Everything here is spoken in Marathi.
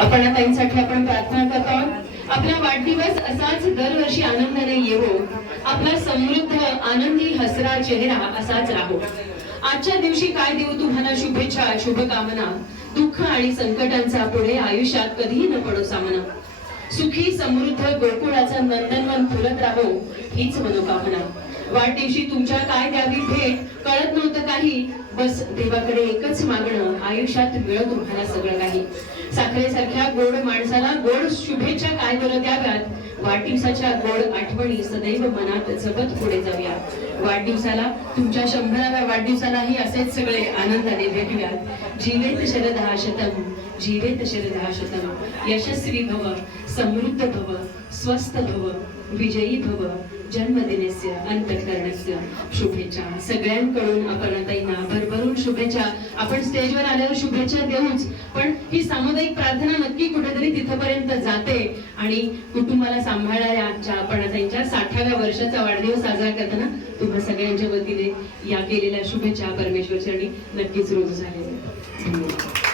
आपण ताईंसाठी आपण प्रार्थना करतो। आपला वाढदिवस असाच दरवर्षी आनंदाने येवो, आपला समृद्ध आनंदी हसरा चेहरा असाच राहो। आजच्या दिवशी काय देऊ तुम्हाला शुभेच्छा शुभकामना, दुःख आणि संकटांचा पुढे आयुष्यात कधीही न पडो सामना। सुखी समृद्ध गोकुळाचं नंदनवन फुलत राहो हीच मनोकामना। वाढदिवशी तुमच्या काय द्यावी भेट कळत नव्हतं काही, बस देवाकडे एकच मागणं, आयुष्यात मिळो तुम्हाला सगळं काही। साखरेसारख्या गोड माणसाला गोड शुभेच्छा काय बरं द्याव्यात, वाढदिवसाच्या गोड आठवणी सदैव मनात जपत पुढे जाऊया। वाढदिवसाला तुमच्या 100व्या वाढदिवसालाही असेच सगळे आनंदाने भेटूयात। जीवेत शरदहा शतम, जीवेत शरदहा शतम, यशस्वी भव, समृद्ध भव, स्वस्थ भव, विजयी भव, जन्मदिनस्य अंतःकरणस्य शुभेच्छा। सगळ्यांकडून अपर्णाताईंना भरभरून शुभेच्छा। आपण स्टेजवर आल्यावर शुभेच्छा देऊच, पण ही सामुदायिक प्रार्थना नक्की कुठेतरी तिथपर्यंत जाते आणि कुटुंबाला सांभाळणाऱ्या आजच्या अपर्णाताईंच्या 60व्या वर्षाचा वाढदिवस साजरा करताना तुम्हा सगळ्यांच्या वतीने या केलेल्या शुभेच्छा परमेश्वर चरणी नक्कीच रोज झालेल्या। धन्यवाद।